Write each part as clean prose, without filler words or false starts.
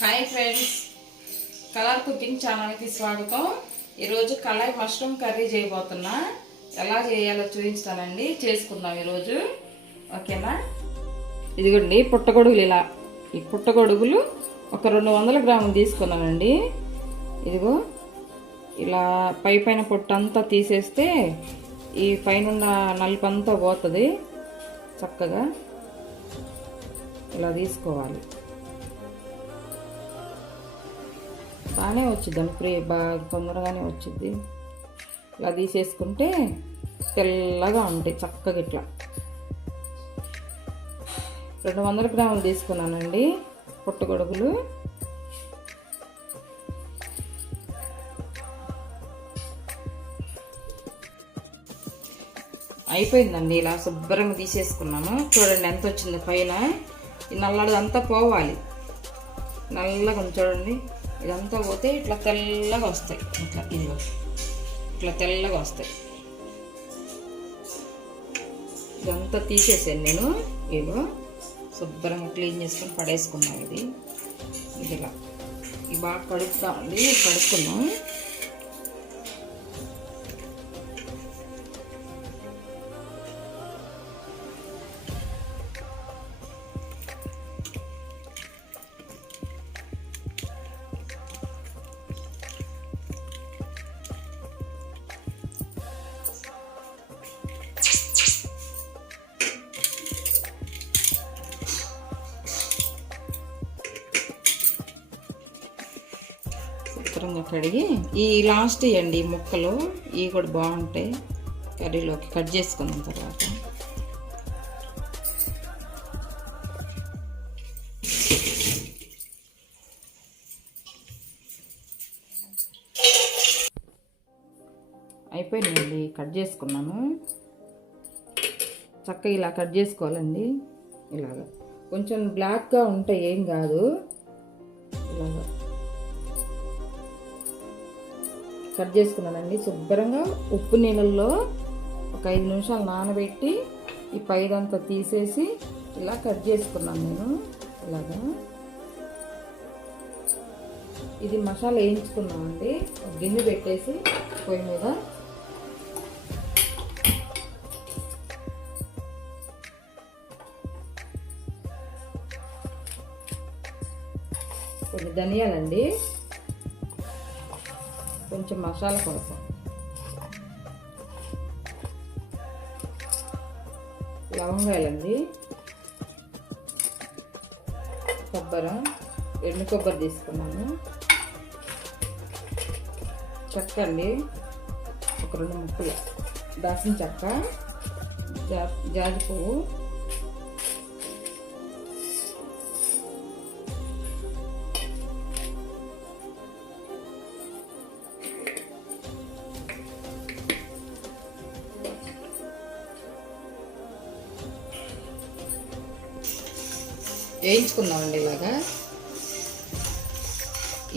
Hi friends, colour cooking ఛానల్కి స్వాగతం. ఈరోజు కళాయి మష్రూమ్ కర్రీ చేయబోతున్నా. ఎలా చేయాలో చూపిస్తానండి. చేసుకుందాం ఈరోజు, ఓకేనా? ఇదిగోండి పుట్టగొడుగులు. ఈ పుట్టగొడుగులు ఒక 200 గ్రాములు తీసుకున్నానండి. ఇదిగో ఇలా పైన పొట్టంతా తీసేస్తే ఈ పైన నలుపంతా పోతుంది. చక్కగా ఇలా తీసుకోవాలి. బాగానే వచ్చింది, బాగా తొందరగానే వచ్చింది. ఇలా తీసేసుకుంటే తెల్లగా ఉంటాయి చక్కగా. ఇట్లా 200 గ్రాములు తీసుకున్నానండి పుట్టగొడుగులు. అయిపోయిందండి. ఇలా శుభ్రంగా తీసేసుకున్నాను. చూడండి ఎంత వచ్చింది. పైన ఈ నల్లదంతా పోవాలి. నల్లగా చూడండి, ఇదంతా పోతే ఇట్లా తెల్లగా వస్తాయి. ఇట్లా తెల్లగా వస్తాయి. ఇదంతా తీసేసాను నేను. ఇదిగో శుభ్రంగా క్లీన్ చేసుకొని పడేసుకున్నాను. ఇది ఇలా ఇవి బాగా కడుపుతామండి. కడుక్కున్నాం. శుభ్రంగా కడిగి ఈ లాస్ట్ ఇవ్వండి. ఈ ముక్కలు ఇవి కూడా బాగుంటాయి కర్రీలోకి. కట్ చేసుకున్న తర్వాత అయిపోయినాయండి. కట్ చేసుకున్నాను. చక్కగా ఇలా కట్ చేసుకోవాలండి. ఇలాగా కొంచెం బ్లాక్గా ఉంటాయి, ఏం కాదు. ఇలాగా కట్ చేసుకున్నానండి. శుభ్రంగా ఉప్పు నీళ్ళల్లో ఒక 5 నిమిషాలు నానబెట్టి ఈ పైదంతా తీసేసి ఇలా కట్ చేసుకున్నాను నేను. ఇలాగా ఇది మసాలా వేయించుకున్నామండి. ఒక గిన్నె పెట్టేసి పొయ్యి మీద కొన్ని ధనియాలండి, కొంచెం మసాలా కోసం లవంగాయలండి, కొబ్బరి, ఎండు కొబ్బరి తీసుకున్నాను, చెక్క అండి ఒక 2 ముక్కలు, దాల్చిన చెక్క, జాజి పువ్వు, వేయించుకుందామండి. ఇలాగా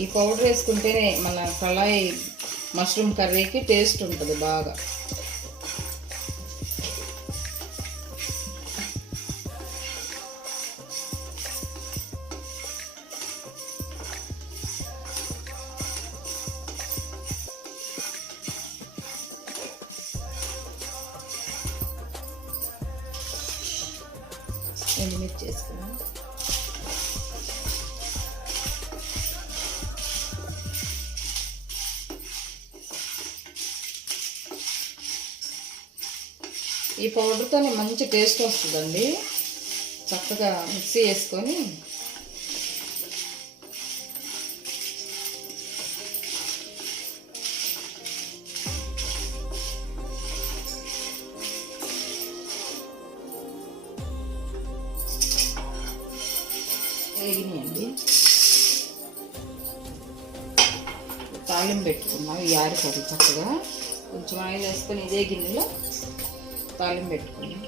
ఈ పౌడర్ వేసుకుంటేనే మన కళాయి మష్రూమ్ కర్రీకి టేస్ట్ ఉంటుంది బాగా. ఎండుమిర్చి వేసుకున్నాం. ఈ పౌడర్తోనే మంచి టేస్ట్ వస్తుందండి. చక్కగా మిక్సీ వేసుకొని వేగినాయండి. తాలింపు పెట్టుకున్నాం. ఈ ఆరిపోయి చక్కగా కొంచెం ఆయిల్ వేసుకొని ఇదే గిన్నెలో తాలింపు పెట్టుకున్నాం.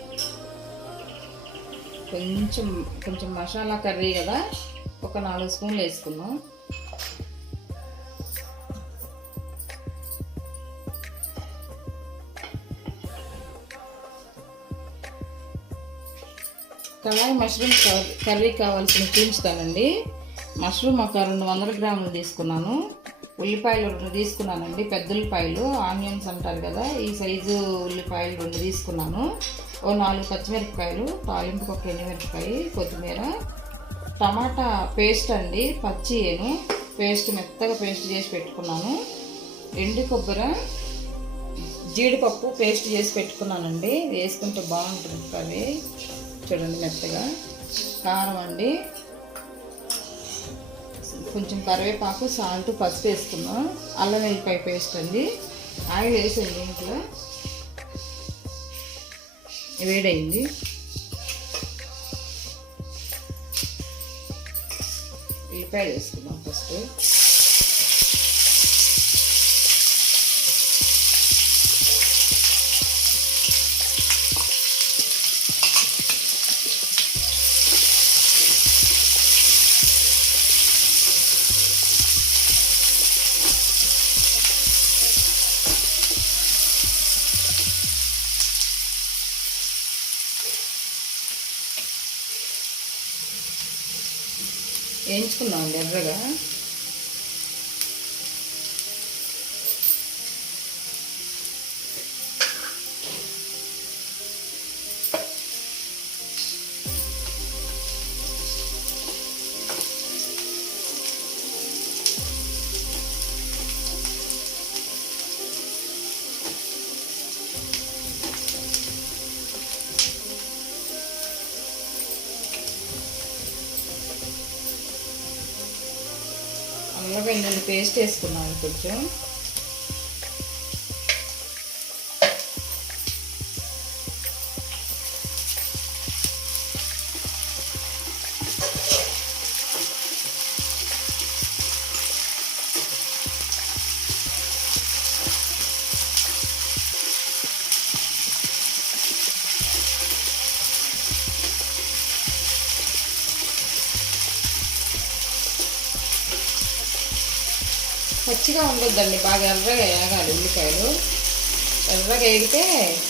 కొంచెం మసాలా కర్రీ కదా, ఒక 4 స్పూన్లు వేసుకున్నాం. కళాయి మష్రూమ్ కర్రీ కావాల్సిన చూపించుతానండి. మష్రూమ్ ఒక 200 గ్రాములు తీసుకున్నాను. ఉల్లిపాయలు 2 తీసుకున్నానండి, పెద్ద ఉల్లిపాయలు, ఆనియన్స్ అంటారు కదా, ఈ సైజు ఉల్లిపాయలు 2 తీసుకున్నాను. ఓ 4 పచ్చిమిరపకాయలు, తాలింపుకి ఒక ఎండుమిరపకాయ, కొత్తిమీర, టమాటా పేస్ట్ అండి, పచ్చియేను పేస్ట్, మెత్తగా పేస్ట్ చేసి పెట్టుకున్నాను. ఎండు కొబ్బరి, జీడిపప్పు పేస్ట్ చేసి పెట్టుకున్నానండి, వేసుకుంటే బాగుంటుంది కర్రీ. చూడండి మెత్తగా. కారం అండి, కొంచెం కరివేపాకు, సాల్ట్, పసుపు వేసుకున్నాం. అల్లం వెల్లిపాయ పేస్ట్ అండి. ఆయిల్ వేసండి, ఇంట్లో వేడైంది. ఉల్లిపాయలు వేసుకున్నాం ఫస్ట్. వేయించుకున్నామండి ఎర్రగా. అల్లం వెల్లుల్లి పేస్ట్ వేసుకున్నాను కొంచెం. పచ్చిగా ఉండొద్దండి, బాగా ఎర్రగా వేగాలి ఉల్లిపాయలు. ఎర్రగా వేగితే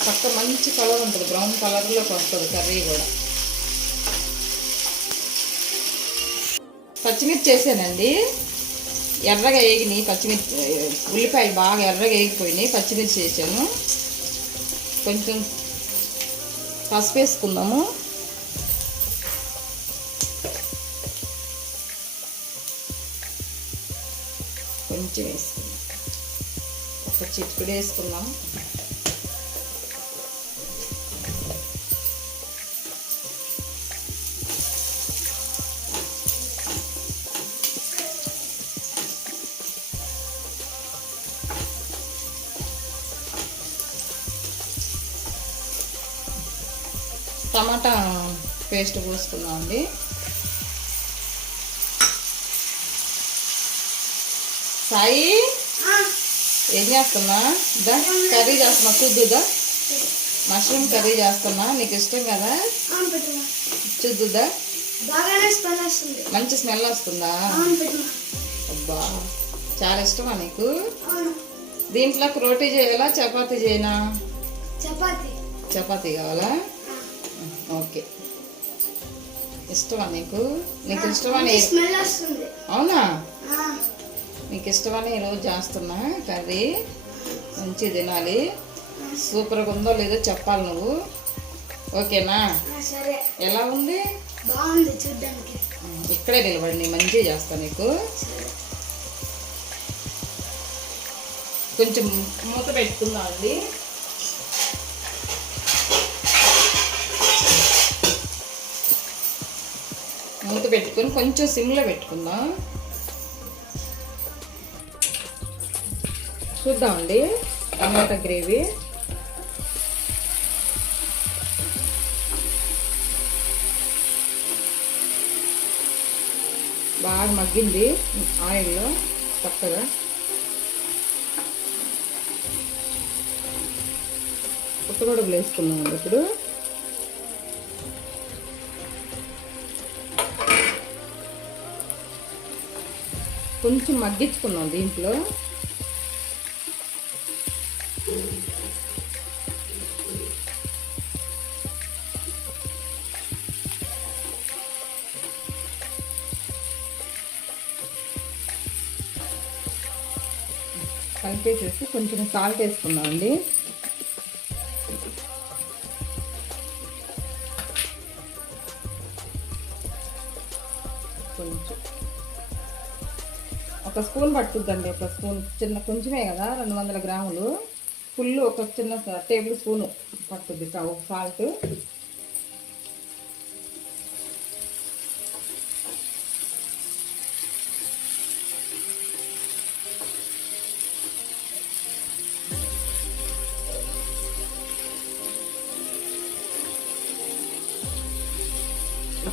పక్క మంచి కలర్ ఉంటుంది, బ్రౌన్ కలర్లోకి వస్తుంది కర్రీ కూడా. పచ్చిమిర్చి వేసానండి, ఎర్రగా వేగినాయి పచ్చిమిర్చి, ఉల్లిపాయలు బాగా ఎర్రగా వేగిపోయినాయి. పచ్చిమిర్చి వేసాను. కొంచెం పసుపు వేసుకుందాము. కొంచెం వేసుకుందాం, ఒక చిటికెడు వేసుకుందాం. టమాటా పేస్ట్ పోసుకుందాం అండి. సాయి ఏం చేస్తున్నా? కర్రీ చేస్తున్నా, చూద్దుదా? మష్రూమ్ కర్రీ చేస్తున్నా, నీకు ఇష్టం కదా, చూద్దుదా? మంచి స్మెల్ వస్తుందా? అబ్బా, చాలా ఇష్టమా నీకు? దీంట్లోకి రోటీ చేయాలా, చపాతీ చేయనా? చపాతీ కావాలా? ఓకే. ఇష్టమా నీకు? నీకు ఇష్టమని? అవునా, నీకు ఇష్టమని ఈరోజు చేస్తున్నా కర్రీ. మంచి తినాలి. సూపర్గా ఉందో లేదో చెప్పాలి నువ్వు, ఓకేనా? ఎలా ఉంది? ఇక్కడే నిలబడి నేను మంచిగా చేస్తాను నీకు. కొంచెం మూత పెట్టుకుందాం అండి. మూత పెట్టుకొని కొంచెం సిమ్లో పెట్టుకుందాం. చూద్దామండి టమాటా గ్రేవీ. బాగా మగ్గింది ఆయిల్లో చక్కగా. పుట్టగొడుగులు వేసుకున్నామండి ఇప్పుడు. కొంచెం మగ్గించుకున్నాం దీంట్లో. కలిపేసేసి కొంచెం సాల్ట్ వేసుకుందామండి. కొంచెం ఒక స్పూన్ పట్టుద్దండి, ఒక స్పూన్, చిన్న కొంచెమే కదా 200 గ్రాములు, ఫుల్ ఒక చిన్న టేబుల్ స్పూను పట్టుద్ది సాల్ట్.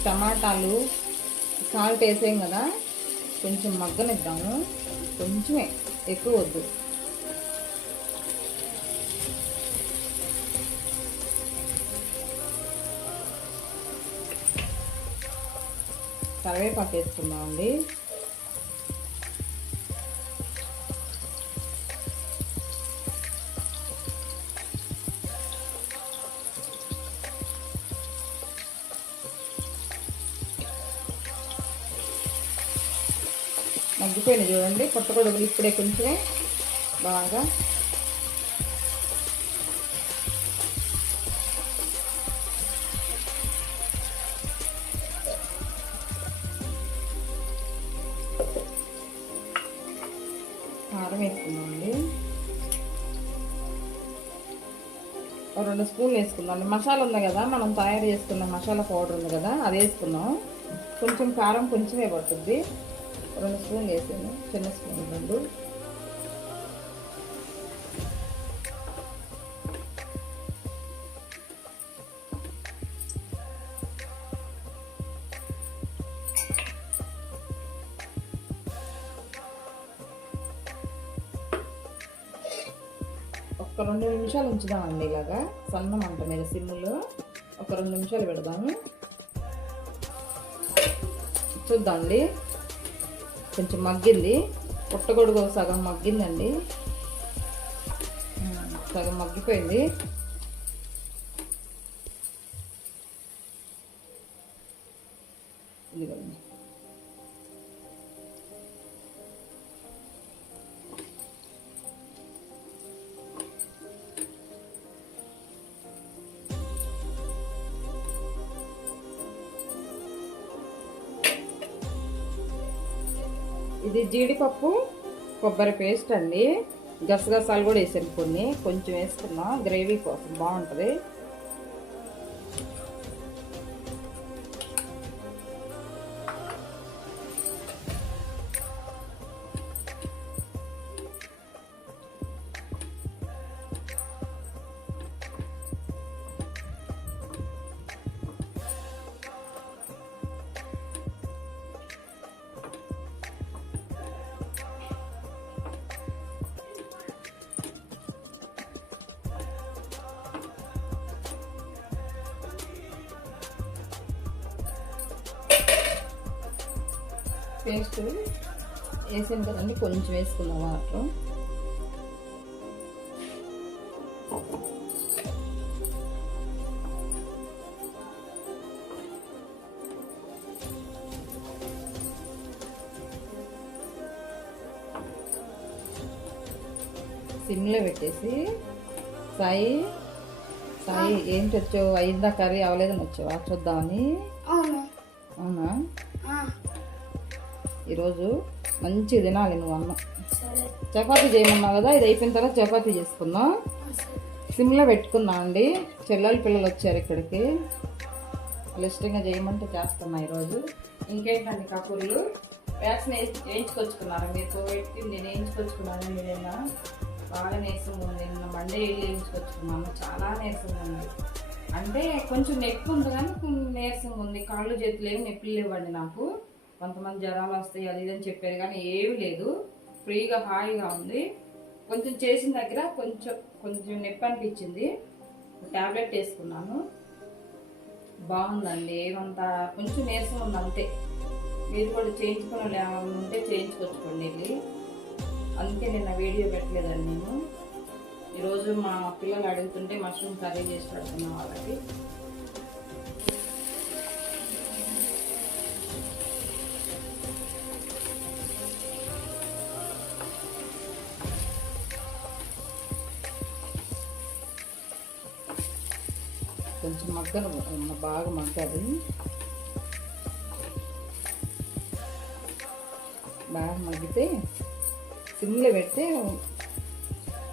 టమాటాలు సాల్ట్ వేసాం కదా, కొంచెం మగ్గనిద్దాము. కొంచెమే, ఎక్కువ వద్దు. కరివేపాకు వేసుకుందామండి. మగ్గిపోయినాయి చూడండి, పుట్టగొడుగులు ఇప్పుడే కొంచెమే బాగా. కారం వేసుకుందామండి, 2 స్పూన్లు వేసుకుందాం. మసాలా ఉంది కదా, మనం తయారు చేసుకున్న మసాలా పౌడర్ ఉంది కదా, అది వేసుకుందాం. కొంచెం కారం కొంచెమే పడుతుంది. 2 స్పూన్లు వేసాను, చిన్న స్పూన్ 2. ఒక 2 నిమిషాలు ఉంచుదామండి, ఇలాగా సన్న మంట మీద సిమ్లో ఒక 2 నిమిషాలు పెడదాము. చూద్దామండి, కొంచెం మగ్గింది. పుట్టగొడుగు సగం మగ్గిందండి, సగం మగ్గిపోయింది. ఇదిగోండి, ఇది జీడిపప్పు కొబ్బరి పేస్ట్ అండి. గసగసాలు కూడా వేసాను కొన్ని, కొంచెం వేసుకున్నా గ్రేవీ కోసం బాగుంటుంది. పేస్ట్ వేసాను కదండి, కొంచెం వేసుకుందాం వాటర్. సిమ్లో పెట్టేసి, సాయి ఏంటి వచ్చావు, అయిందా కర్రీ అవ్వలేదని వచ్చావా చూద్దామని. అవునా, ఈరోజు మంచిగా తినాలి నువ్వు అన్నం. చపాతీ చేయమన్నావు కదా, ఇది అయిపోయిన తర్వాత చపాతీ చేసుకుందాం. సిమ్లో పెట్టుకుందాం అండి. చెల్లెలు పిల్లలు వచ్చారు ఇక్కడికి, వాళ్ళు ఇష్టంగా చేయమంటే చేస్తున్నా ఈరోజు. ఇంకేంటండి కబుర్లు, వ్యాక్సిన్ వేయించుకొచ్చుకున్నారు మీరు పెట్టి, నేను వేయించుకొచ్చుకున్నాను. నిన్న బాగా నీరసంగా ఉంది, నిన్న మండే వెళ్ళి వేయించుకొచ్చుకున్నాను. చాలా నీరసంగా ఉంది, అంటే కొంచెం నొప్పి ఉంది కానీ నీరసంగా ఉంది. కాళ్ళు చేతులు ఏమి నొప్పులు లేవండి నాకు. కొంతమంది జ్వరాలు వస్తాయి అది ఇదని చెప్పారు కానీ ఏమి లేదు, ఫ్రీగా హాయిగా ఉంది. కొంచెం చేసిన దగ్గర కొంచెం నొప్పి అనిపించింది, ట్యాబ్లెట్ వేసుకున్నాను, బాగుందండి. ఏమంతా కొంచెం నీరసం ఉంది అంతే. మీరు కూడా చేయించుకున్న ఏమైనా ఉంటే చేయించుకొచ్చుకోండి వెళ్ళి. అందుకే నిన్న వీడియో పెట్టలేదండి నేను. ఈరోజు మా పిల్లలు అడుగుతుంటే మష్రూమ్ కర్రీ చేసి పెడుతున్నాం వాళ్ళకి. కొంచెం మగ్గను బాగా మగ్గాలి. బాగా మగ్గితే సిమ్లో పెడితే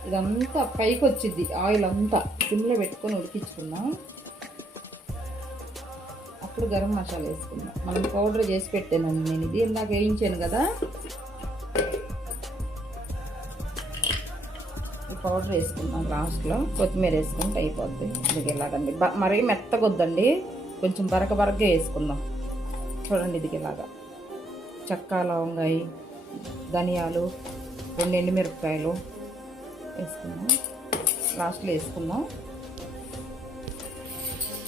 ఇదంతా పైకి వచ్చింది. ఆయిల్ అంతా సిమ్లో పెట్టుకొని ఉడికించుకుందాం. అప్పుడు గరం మసాలా వేసుకుందాం. మనం పౌడర్ చేసి పెట్టానండి నేను. ఇది ఇందాక వేయించాను కదా, ఈ పౌడర్ వేసుకుందాం. లాస్ట్లో కొత్తిమీర వేసుకుంటే అయిపోద్ది. ఇది ఇలాగండి, మరీ మెత్తగొద్దండి, కొంచెం బరకగా వేసుకుందాం. చూడండి ఇది ఇలాగా. చెక్క, లవంగాయి, ధనియాలు, 2 ఎండుమిరపకాయలు వేసుకుందాం. లాస్ట్లో వేసుకుందాం.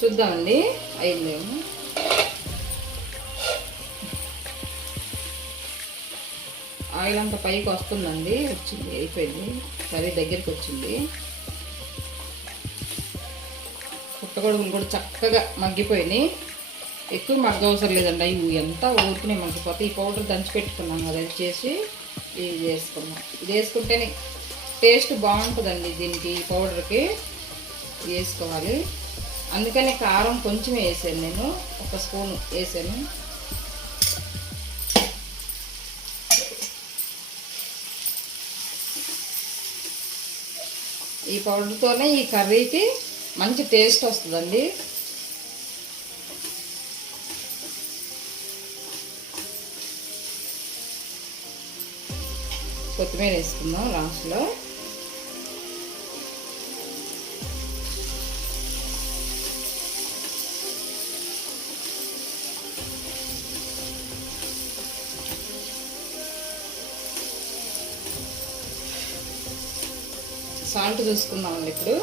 చూద్దామండి అయిందేమో. ఆయిల్ అంతా పైకి వస్తుందండి. వచ్చింది, అయిపోయింది. కర్రీ దగ్గరికి వచ్చింది. పుట్టగొడుగులు కూడా చక్కగా మగ్గిపోయినాయి. ఎక్కువ మగ్గ అవసరం లేదండి. అవి ఎంత ఊరుకునే మగ్గిపోతే ఈ పౌడర్ దంచి పెట్టుకున్నాం కదా, ఇది చేసి ఇది వేసుకున్నాం. ఇది వేసుకుంటేనే టేస్ట్ బాగుంటుందండి. దీనికి ఈ పౌడర్కి వేసుకోవాలి. అందుకని కారం కొంచెం వేసాను నేను, 1 స్పూన్ వేసాను. ఈ పౌడర్తోనే ఈ కర్రీకి మంచి టేస్ట్ వస్తుందండి. కొత్తిమీర వేసుకుందాం లాస్ట్లో. సాల్ట్ చూసుకుందామండి. ఇప్పుడు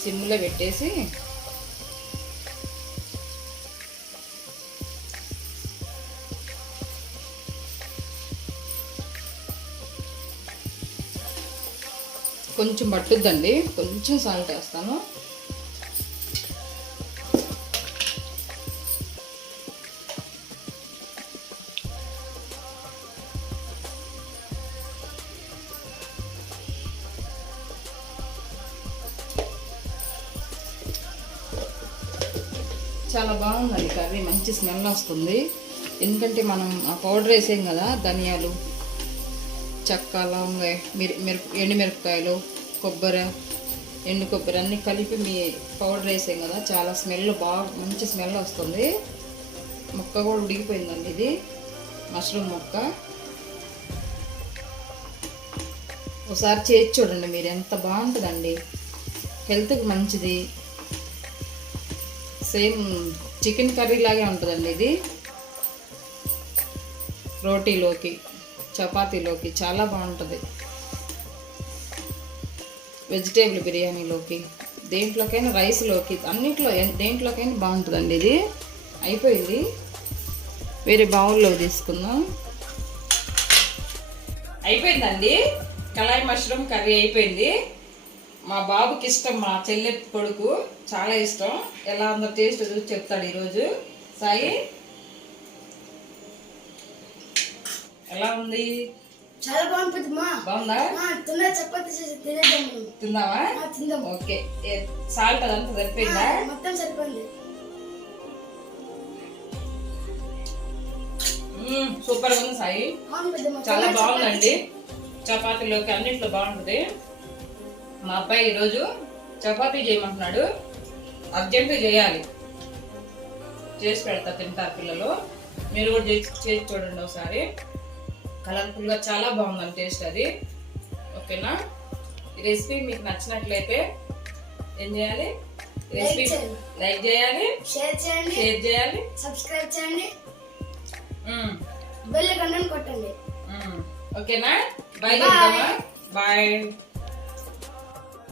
సిమ్లో పెట్టేసి కొంచెం పట్టుద్దండి, కొంచెం సాల్ట్ వేస్తాను. చాలా బాగుందండి కర్రీ, మంచి స్మెల్ వస్తుంది. ఎందుకంటే మనం ఆ పౌడర్ వేసాం కదా, ధనియాలు, చెక్క, లవంగా, ఎండుమిరపకాయలు, కొబ్బరి, ఎండు కొబ్బరి అన్నీ కలిపి మీ పౌడర్ వేసాం కదా, చాలా స్మెల్ బాగా మంచి స్మెల్ వస్తుంది. ముక్క కూడా ఉడికిపోయిందండి. ఇది మష్రూమ్ ముక్క. ఒకసారి చేసి చూడండి మీరు, ఎంత బాగుంటుందండి. హెల్త్కి మంచిది. సేమ్ చికెన్ కర్రీ లాగే ఉంటుందండి ఇది. రోటీలోకి, చపాతీలోకి చాలా బాగుంటుంది. వెజిటేబుల్ బిర్యానీలోకి, దేంట్లోకైనా, రైస్లోకి, అన్నింటిలో దేంట్లోకైనా బాగుంటుందండి ఇది. అయిపోయింది. వేరే బౌల్లో తీసుకుందాం. అయిపోయిందండి, కళాయి మష్రూమ్ కర్రీ అయిపోయింది. మా బాబుకి ఇష్టం, మా చెల్లె కొడుకు చాలా ఇష్టం. ఎలా ఉందో టేస్ట్ చూసి చెప్తాడు ఈరోజు. సాయి, ఎలా ఉంది? చాలా బాగుంటుంది. బాగుందా? తిందామా? ఓకే. సాల్ట్ అదంతా సరిపోయిందా? మొత్తం సరిపోయింది. సూపర్ ఉంది సాయి, చాలా బాగుందండి. చపాతీలోకి అన్నింటిలో బాగుంటుంది. మా అబ్బాయి ఈరోజు చపాతీ చేయమంటున్నాడు. అర్జెంటుగా చేయాలి, చేసి పెడతా, తింటారు పిల్లలు. మీరు కూడా చేసి చూడండి ఒకసారి. కలర్ఫుల్గా చాలా బాగుందండి టేస్ట్ అది. ఓకేనా? ఈ రెసిపీ మీకు నచ్చినట్లయితే ఏం చేయాలి? రెసిపీ లైక్ చేయాలి, షేర్ చేయాలి, సబ్స్క్రైబ్ చేయండి, బెల్ ఐకాన్ కొట్టండి. ఓకేనా? బాయ్. బాయ్.